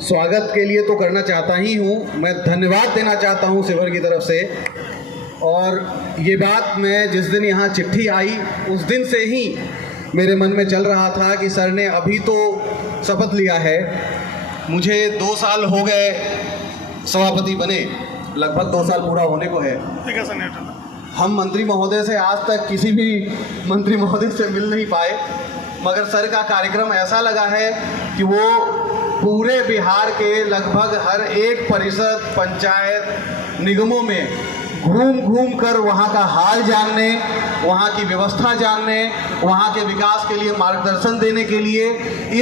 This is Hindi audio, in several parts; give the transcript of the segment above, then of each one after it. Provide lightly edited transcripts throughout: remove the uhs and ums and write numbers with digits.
स्वागत के लिए तो करना चाहता ही हूँ, मैं धन्यवाद देना चाहता हूँ शिवहर की तरफ से। और ये बात मैं जिस दिन यहाँ चिट्ठी आई उस दिन से ही मेरे मन में चल रहा था कि सर ने अभी तो शपथ लिया है, मुझे 2 साल हो गए सभापति बने, लगभग 2 साल पूरा होने को है। हम मंत्री महोदय से आज तक किसी भी मंत्री महोदय से मिल नहीं पाए, मगर सर का कार्यक्रम ऐसा लगा है कि वो पूरे बिहार के लगभग हर एक परिषद, पंचायत, निगमों में घूम कर वहाँ का हाल जानने, वहाँ की व्यवस्था जानने, वहाँ के विकास के लिए मार्गदर्शन देने के लिए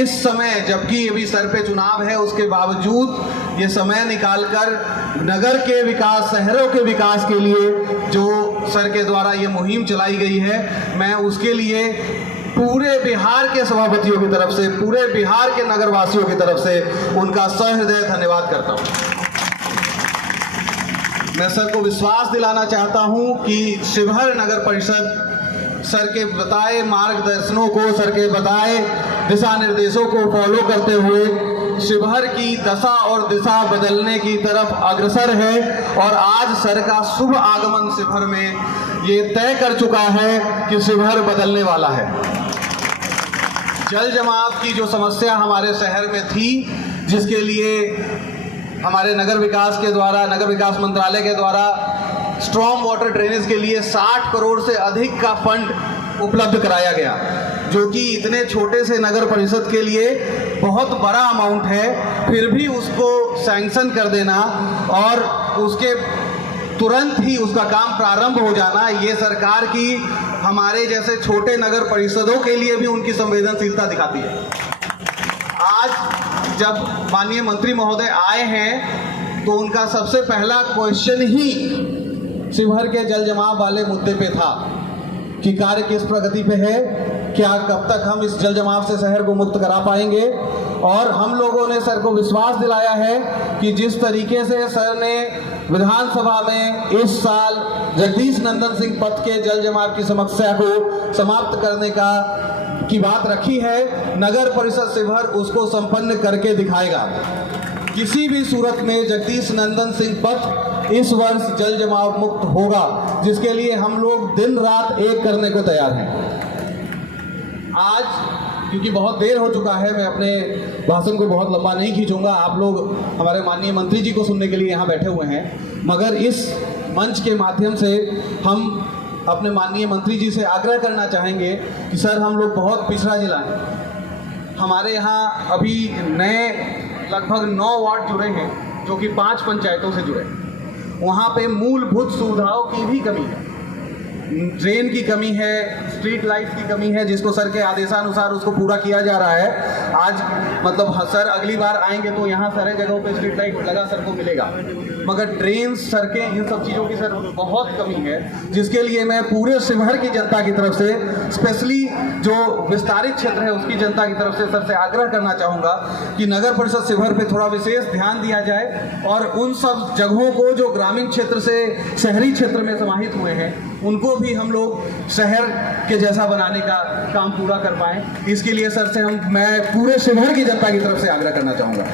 इस समय, जबकि अभी सर पे चुनाव है, उसके बावजूद ये समय निकालकर नगर के विकास, शहरों के विकास के लिए जो सर के द्वारा ये मुहिम चलाई गई है, मैं उसके लिए पूरे बिहार के सभापतियों की तरफ से, पूरे बिहार के नगरवासियों की तरफ से उनका सहृदय धन्यवाद करता हूँ। मैं सर को विश्वास दिलाना चाहता हूँ कि शिवहर नगर परिषद सर के बताए मार्गदर्शनों को, सर के बताए दिशा निर्देशों को फॉलो करते हुए शिवहर की दशा और दिशा बदलने की तरफ अग्रसर है। और आज सर का शुभ आगमन शिवहर में ये तय कर चुका है कि शिवहर बदलने वाला है। जल जमाव की जो समस्या हमारे शहर में थी, जिसके लिए हमारे नगर विकास के द्वारा, नगर विकास मंत्रालय के द्वारा स्ट्रॉन्ग वाटर ड्रेनेज के लिए 60 करोड़ से अधिक का फंड उपलब्ध कराया गया, जो कि इतने छोटे से नगर परिषद के लिए बहुत बड़ा अमाउंट है। फिर भी उसको सैंक्शन कर देना और उसके तुरंत ही उसका काम प्रारंभ हो जाना, ये सरकार की हमारे जैसे छोटे नगर परिषदों के लिए भी उनकी संवेदनशीलता दिखाती है। आज जब माननीय मंत्री महोदय आए हैं तो उनका सबसे पहला क्वेश्चन ही शिवहर के जल जमाव वाले मुद्दे पे था कि कार्य किस प्रगति पे है, क्या कब तक हम इस जल जमाव से शहर को मुक्त करा पाएंगे। और हम लोगों ने सर को विश्वास दिलाया है कि जिस तरीके से सर ने विधानसभा में इस साल जगदीश नंदन सिंह पथ के जल जमाव की समस्या को समाप्त करने की बात रखी है, नगर परिषद शिवहर उसको संपन्न करके दिखाएगा। किसी भी सूरत में जगदीश नंदन सिंह पथ इस वर्ष जल जमाव मुक्त होगा, जिसके लिए हम लोग दिन रात एक करने को तैयार हैं। आज क्योंकि बहुत देर हो चुका है, मैं अपने भाषण को बहुत लंबा नहीं खींचूंगा, आप लोग हमारे माननीय मंत्री जी को सुनने के लिए यहाँ बैठे हुए हैं, मगर इस मंच के माध्यम से हम अपने माननीय मंत्री जी से आग्रह करना चाहेंगे कि सर, हम लोग बहुत पिछड़ा जिला है, हमारे यहाँ अभी नए लगभग 9 वार्ड जुड़े हैं जो कि 5 पंचायतों से जुड़े हैं। वहाँ पे मूलभूत सुविधाओं की भी कमी है, ड्रेन की कमी है, स्ट्रीट लाइट की कमी है, जिसको सर के आदेशानुसार उसको पूरा किया जा रहा है। आज मतलब सर अगली बार आएंगे तो यहाँ सारे जगहों पे स्ट्रीट लाइट लगा सर को मिलेगा, मगर ड्रेन, सड़कें, इन सब चीज़ों की सर बहुत कमी है, जिसके लिए मैं पूरे शिवहर की जनता की तरफ से, स्पेशली जो विस्तारित क्षेत्र है उसकी जनता की तरफ से सर से आग्रह करना चाहूँगा कि नगर परिषद शिवहर पे थोड़ा विशेष ध्यान दिया जाए और उन सब जगहों को जो ग्रामीण क्षेत्र से शहरी क्षेत्र में समाहित हुए हैं उनको भी हम लोग शहर के जैसा बनाने का काम पूरा कर पाएँ। इसके लिए सर से मैं पूरे शिवहर की जनता की तरफ से आग्रह करना चाहूँगा।